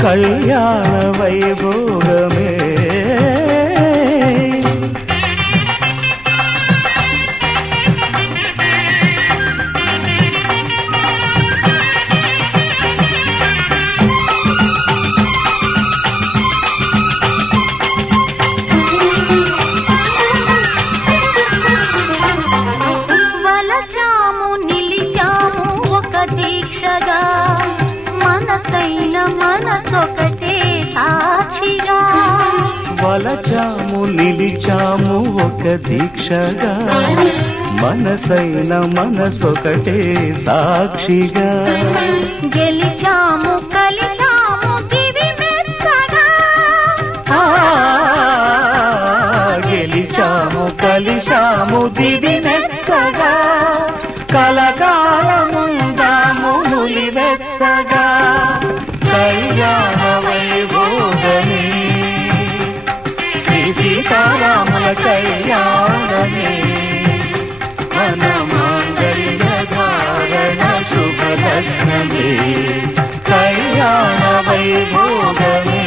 కళ్యాణ వైభోగమే వలచాము నిలిచాము ఒక దీక్షగా మనసైన మనసొకటే సాక్షిగా గెలిచాము కలిచాము దివి మెచ్చగా గెలిచాము కలిచాము దివి మెచ్చగా కలకాలముందాము నులివెచ్చగా కళ్యాణ వైభోగమే సీతారాముల కళ్యాణమే మన మాంగళ్య ధారణ శుభలగ్నమే కళ్యాణ వైభోగమే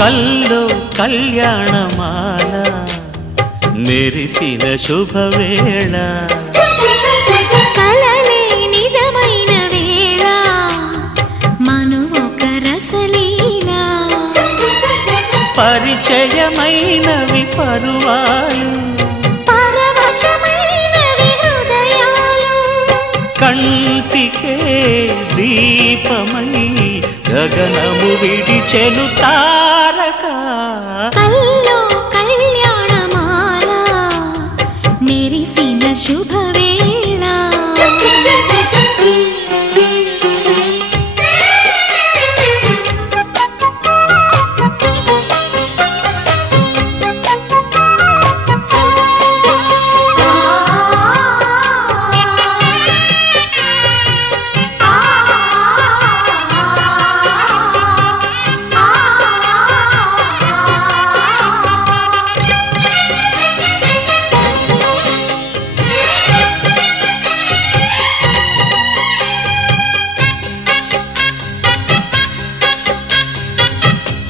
కల్లో కళ్యాణమాల మెరిసిన శుభవేళ కలలే నిజమైన వేళ మనువొక రసలీల పరిచయమైనవి పరువాలు పరవశమైనవి హృదయాలు కంటికే దీపమై గగనము విడిచెను తారక కల్లో కళ్యాణమాల మెరిసిన శుభవేళ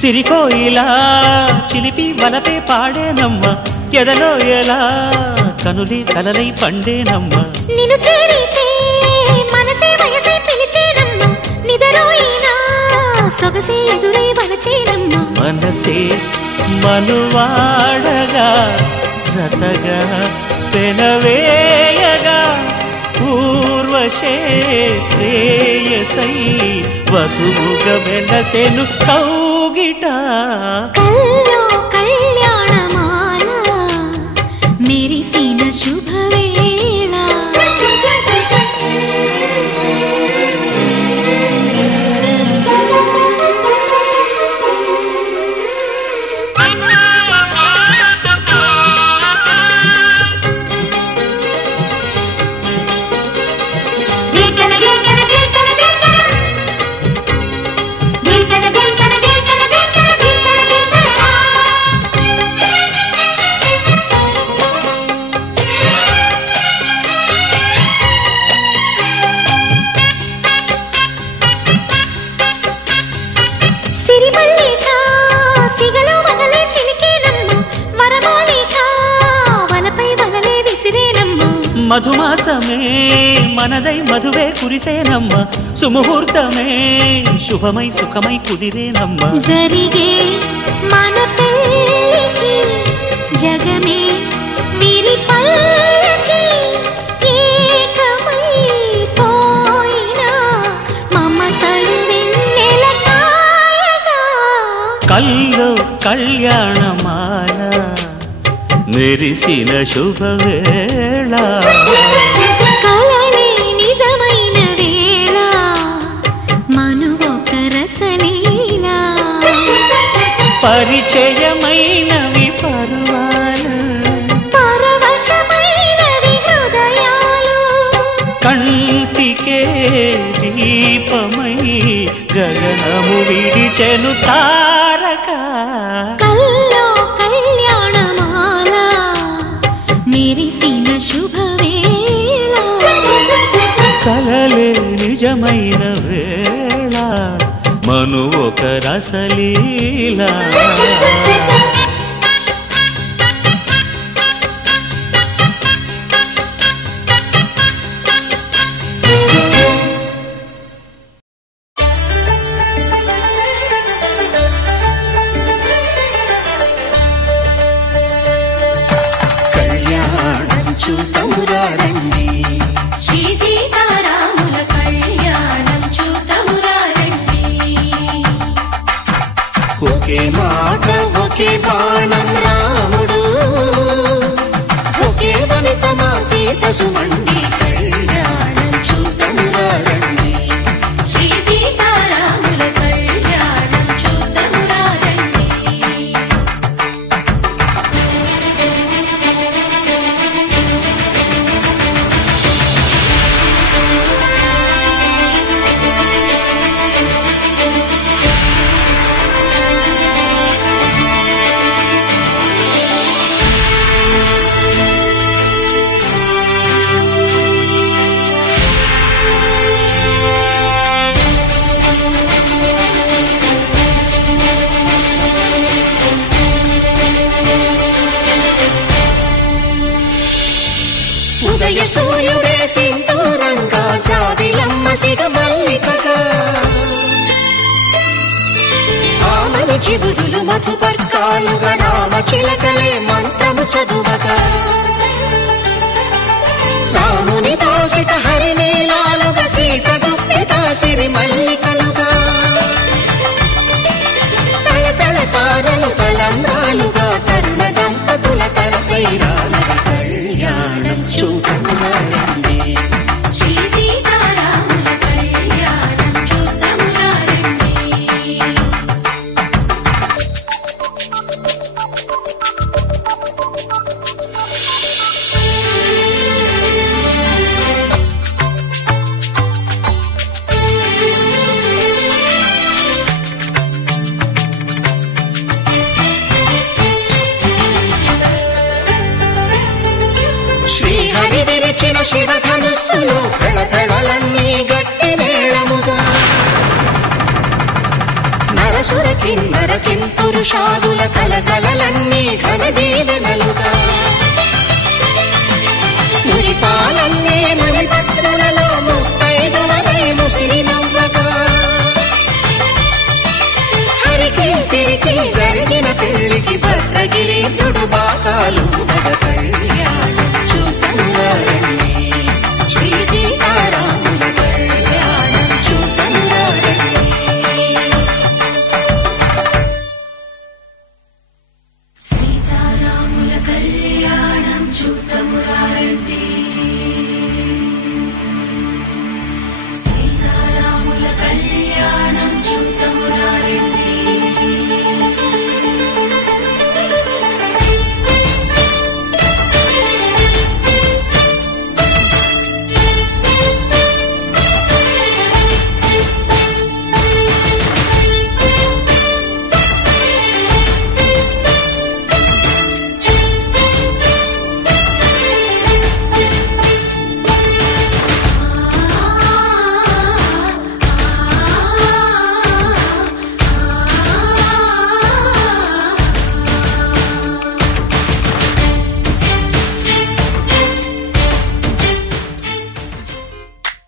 సిరికోయిలా చిలిపి వలపే పాడేనమ్మ ఎదలో ఎలా కనులే కలలై పండేనమ్మ నిన్ను చేరితే మనసే వయసే పిలిచేనమ్మ నిదరోయినా సొగసే ఎదురై వలచేనమ్మ మనసే మనువాడగా జతగా పెనవేయగా పూర్వశే ప్రేయసై వధువుగ వెనసెను కౌగిట కల్లో కళ్యాణమాల మెరిసిన శుభవేళ మధుమాసమే మనదై మధువే కురిసేనమ్మ సుముహూర్తమే శుభమై సుఖమై కుదిరేనమ్మ జరిగే మన పెళ్ళికి జగమే వీరి పల్లకి ఏకమై పోయినా మమతలు వెన్నెల కాయగా కల్లో కళ్యాణమాల మెరిసిన శుభవేళ కలలే నిజమైన వేళ మనువొక రసలీల పరిచయమైనవి పరువాలు పరవశమైనవి హృదయాలు కంటికే దీపమై గగనము విడిచెను తారక కల్లో కళ్యాణమాల మెరిసిన శుభవేళ కలలే నిజమైన వేళ మను ఒక రసలీల సుమండి కళ్యాణం చూతమురా రండి శ్రీ సీతారాముల కళ్యాణం చూతమురా రండి సింధూరంగా జాబిలమ్మ సిగ మల్లికగా ఆమని చివురులు మధుపర్కాలుగా రామ చిలకలే మంత్రము చదువగా రాముని దోసిట హరినీలాలుగా సీత గుప్పిట సిరి మల్లికలుగా తలతల తారలు తలంబ్రాలుగా తరుణ దంపతుల తలపై రాలగా కళ్యాణం చూడమురండి శ్రీ సీతారాముల కళ్యాణం చూద్దామురారండి. శ్రీహరి విరిచిన శివధనుస్సులో పెళపెళలన్నీ గట్టి మేళముగా నరసుర కిన్నర కింపురుషాదుల కలకలలన్నీ ఘన దీవెనలుగా మురిపాలన్నీ మణిపత్రులలో ముత్తైదువలై ముసిరి నవ్వగా హరికి సిరికి జరిగిన పెళ్లికి భద్రగిరి నుడు బాకాలు కళ్యాణం చూడమురారండి శ్రీ సీతారాముల కళ్యాణం చూడమురారండి. సీతారాముల కళ్యాణం చూద్దామురారండి. సీతారాముల కళ్యాణం చూద్దామురారండి.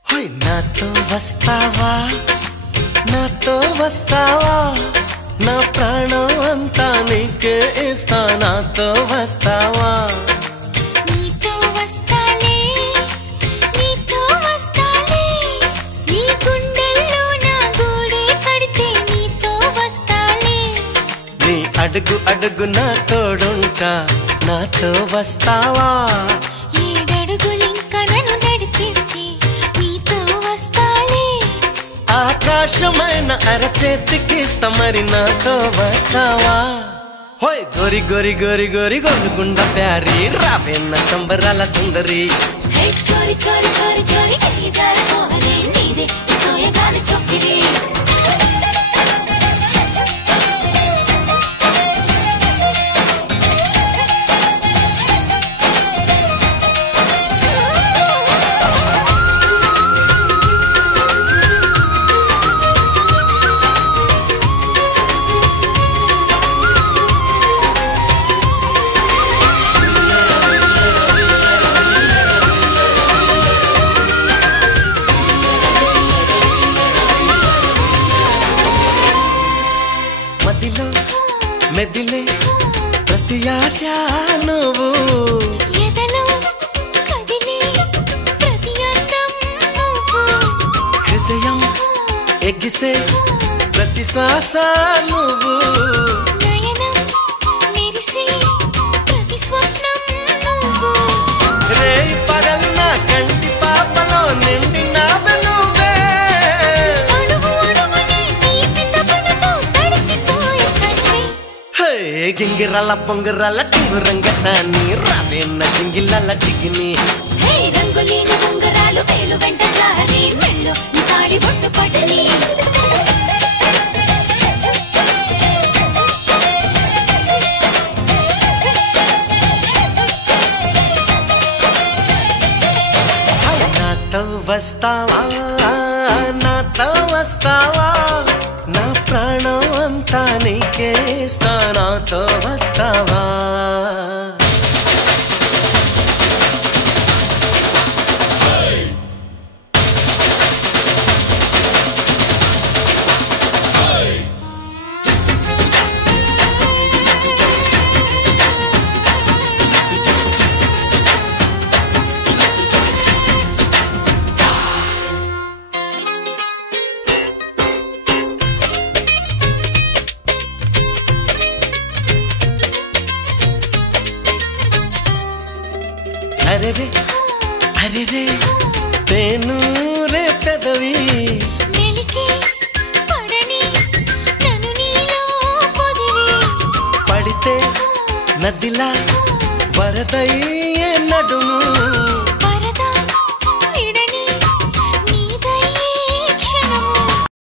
హోయ్ నాతో వస్తావా నాతో వస్తావా నా ప్రాణం అంతా నీకే ఇస్తా నాతో వస్తావా నీతో వస్తాలే నీతో వస్తాలే నీ గుండెల్లో నా గూడే కడితే నీతో వస్తాలే నీ అడుగు అడుగు నా తోడుంటా నాతో వస్తావా ఏడడుగులింక నన్ను నడిపిస్తే నీతో వస్తాలే ఆకాశమైన అరచేతికిస్తా మరి నాతో వస్తావా హోయ్ గోరి గోరి గోరి గోరి గోలుగుండ ప్యారి రావేన్న సంబరాల సుందరి హే చోరి చోరి చోరి చోరి చెయ్యి జారిపోవనే నీదే ఈ సోయగాల చొక్కిడి. మదిలో మెదిలే ప్రతి ఆశ నువ్వు ఎదలో కదిలే ప్రతి అందం నువ్వు హృదయం ఎగిసే ప్రతి శ్వాస నువ్వు నయనం మెరిసే ప్రతి స్వప్నం నువ్వు రే పగల్న కంటి పాపలో నిండిన వెలుగే అడుగు అడుగుని తీపి తపనతో తడిసిపోయే కన్నే హే గింగిరాల పొంగిరాల టింగురంగ సాని రావేన్న జింగిలాల జిగిని హే రంగులేని ఉంగరాలు వేలు వెంట జారి మెళ్ళు నీ తాళి బొట్టు పడని. నాతో వస్తావా నాతో వస్తావా నా ప్రాణం అంతా నీకే ఇస్తా నాతో వస్తావా అరెరే అరెరే తేనూరే పెదవి మెలికి పడని నన్ను నీలో పొదివి పడితే నదిలా వరదయ్యే నడుము